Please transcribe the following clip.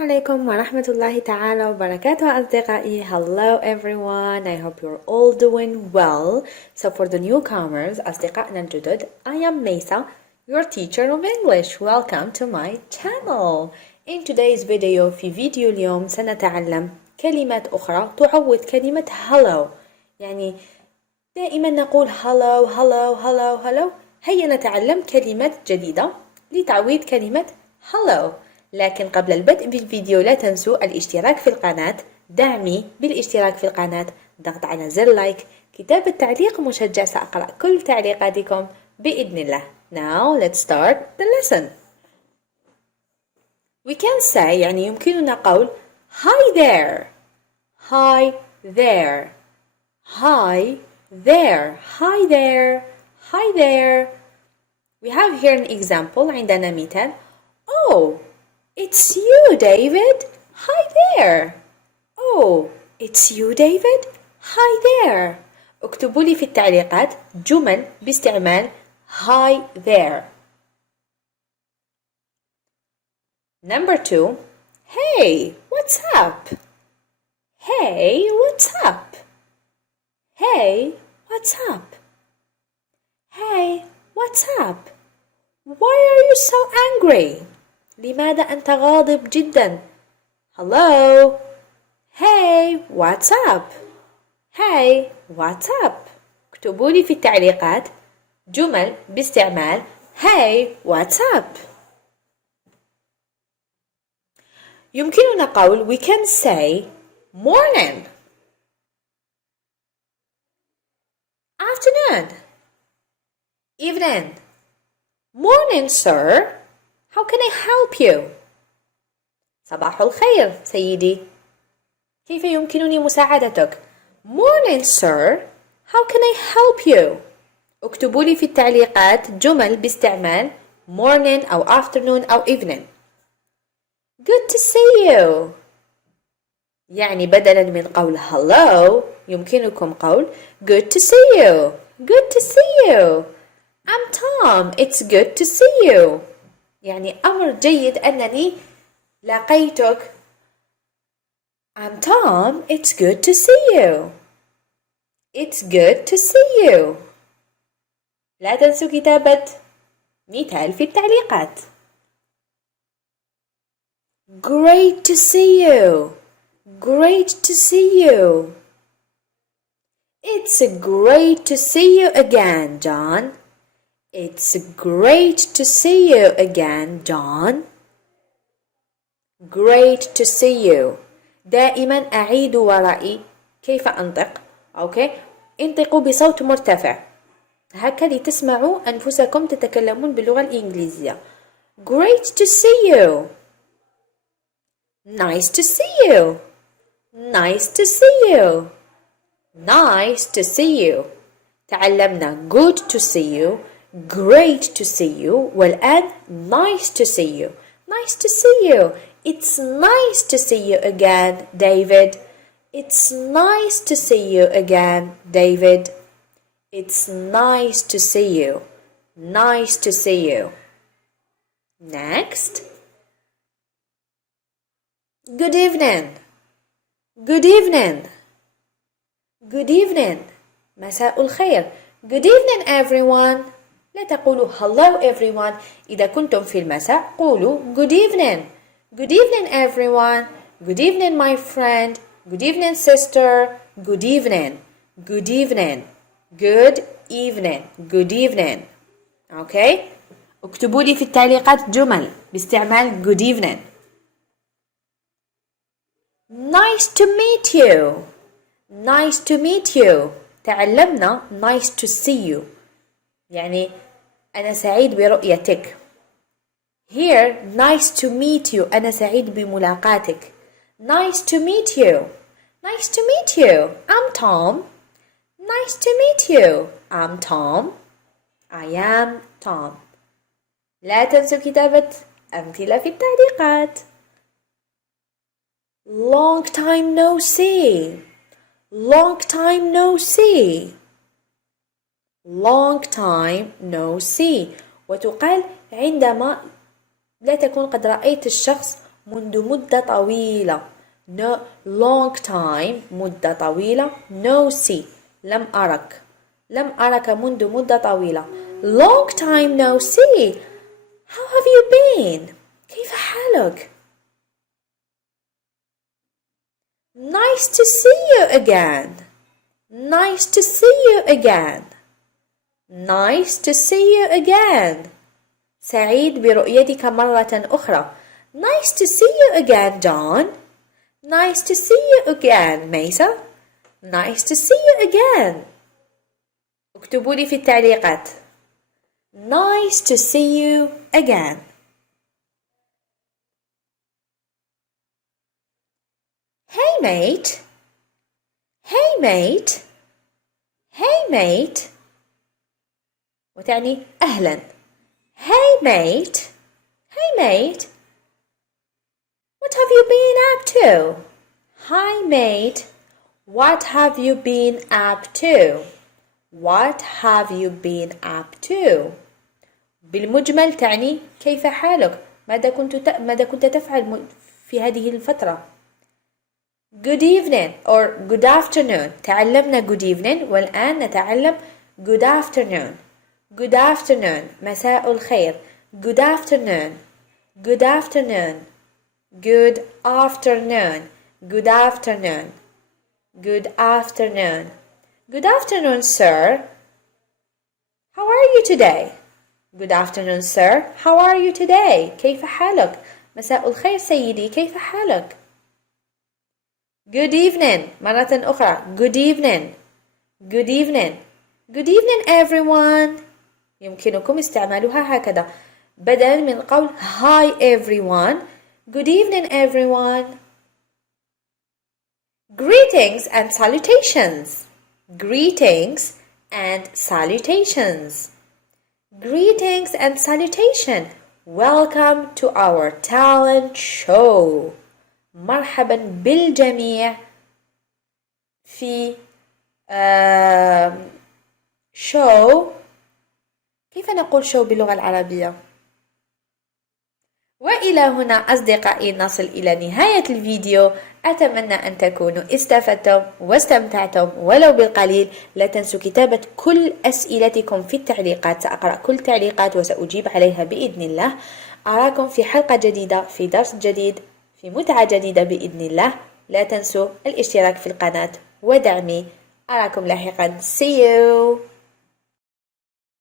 عليكم ورحمة الله تعالى وبركاته أصدقائي. Hello everyone, I hope you're all doing well. So for the newcomers, أصدقائنا الجدد, I am Mesa, your teacher of English. Welcome to my channel. In today's video, في فيديو اليوم سنتعلم كلمات أخرى تعوض كلمة hello. يعني دائما نقول hello hello hello hello. هيا نتعلم كلمات جديدة لتعويض كلمة hello. لكن قبل البدء بالفيديو لا تنسوا الاشتراك في القناة، دعمي بالاشتراك في القناة، ضغط على زر لايك، كتابة تعليق مشجع، سأقرأ كل تعليقاتكم بإذن الله. Now let's start the lesson. We can say يعني يمكننا قول hi there, hi there, hi there, hi there, hi there. We have here an example. عندنا مثال. Oh, it's you, David. Hi there. Oh, it's you, David. Hi there. اكتبوا لي في التعليقات جمل باستعمال hi there. Number 2. Hey, what's up? Hey, what's up? Hey, what's up? Hey, what's up? Why are you so angry? لماذا أنت غاضب جدا؟ Hello. Hey, what's up? Hey, what's up? اكتبوا لي في التعليقات جمل باستعمال Hey, what's up? يمكننا قول we can say morning, afternoon, evening. Morning, sir. How can I help you? صباح الخير سيدي. كيف يمكنني مساعدتك؟ Morning, sir. How can I help you? اكتبوا لي في التعليقات جمل باستعمال morning أو afternoon أو evening. Good to see you. يعني بدلا من قول hello يمكنكم قول good to see you. Good to see you. I'm Tom. It's good to see you. يعني أمر جيد أنني لقيتك. I'm Tom. It's good to see you. It's good to see you. لا تنسوا كتابة مثال في التعليقات. Great to see you. Great to see you. It's great to see you again, John. It's great to see you again, John. Great to see you. دائما أعيد ورائي كيف أنطق. أوكي؟ انطقوا بصوت مرتفع هكذا تسمعوا أنفسكم تتكلمون باللغة الإنجليزية. Great to see you. Nice to see you. Nice to see you. Nice to see you. تعلمنا good to see you, great to see you, والآن nice to see you. Nice to see you. It's nice to see you again, David. It's nice to see you again, David. It's nice to see you. Nice to see you. Next. Good evening. Good evening. Good evening. مساء الخير. Good evening everyone. لا تقولوا hello everyone. إذا كنتم في المساء قولوا good evening. Good evening everyone. Good evening my friend. Good evening sister. Good evening. Good evening. Good evening. Good evening. Okay? اكتبوا لي في التعليقات جمل باستعمال good evening. Nice to meet you. Nice to meet you. تعلمنا nice to see you. يعني أنا سعيد برؤيتك. Here nice to meet you. أنا سعيد بملاقاتك. Nice to meet you. Nice to meet you. I'm Tom. Nice to meet you. I'm Tom. I am Tom. لا تنسوا كتابة أمثلة في التعليقات. Long time no see. Long time no see. Long time no see. وتقال عندما لا تكون قد رأيت الشخص منذ مدة طويلة. No long time مدة طويلة. No see لم أرك. لم أرك منذ مدة طويلة. Long time no see. How have you been? كيف حالك? Nice to see you again. Nice to see you again. Nice to see you again. سعيد برؤيتك مرة أخرى. Nice to see you again, John. Nice to see you again, Mesa. Nice to see you again. اكتبوا لي في التعليقات. Nice to see you again. Hey mate. Hey mate. Hey mate. وتعني أهلا. Hey mate. Hey mate. What have you been up to? Hi mate. What have you been up to? What have you been up to? بالمجمل تعني كيف حالك؟ ماذا كنت تفعل في هذه الفترة؟ Good evening or good afternoon. تعلمنا good evening والآن نتعلم good afternoon. Good afternoon. مساء الخير. Good afternoon. Good afternoon. Good afternoon. Good afternoon. Good afternoon. Good afternoon, sir. How are you today? Good afternoon, sir. How are you today? كيف حالك؟ مساء الخير سيدي، كيف حالك؟ Good evening. مرة أخرى. Good evening. Good evening. Good evening, everyone. يمكنكم استعمالها هكذا بدل من قول Hi, everyone. Good evening, everyone. Greetings and salutations. Greetings and salutations. Greetings and salutation. Welcome to our talent show. مرحبا بالجميع في show. كيف نقول show باللغة العربية؟ وإلى هنا أصدقائي نصل إلى نهاية الفيديو. أتمنى أن تكونوا استفدتم واستمتعتم ولو بالقليل. لا تنسوا كتابة كل أسئلتكم في التعليقات. سأقرأ كل تعليقات وسأجيب عليها بإذن الله. أراكم في حلقة جديدة، في درس جديد، في متعة جديدة بإذن الله. لا تنسوا الاشتراك في القناة ودعمي. أراكم لاحقا. See you.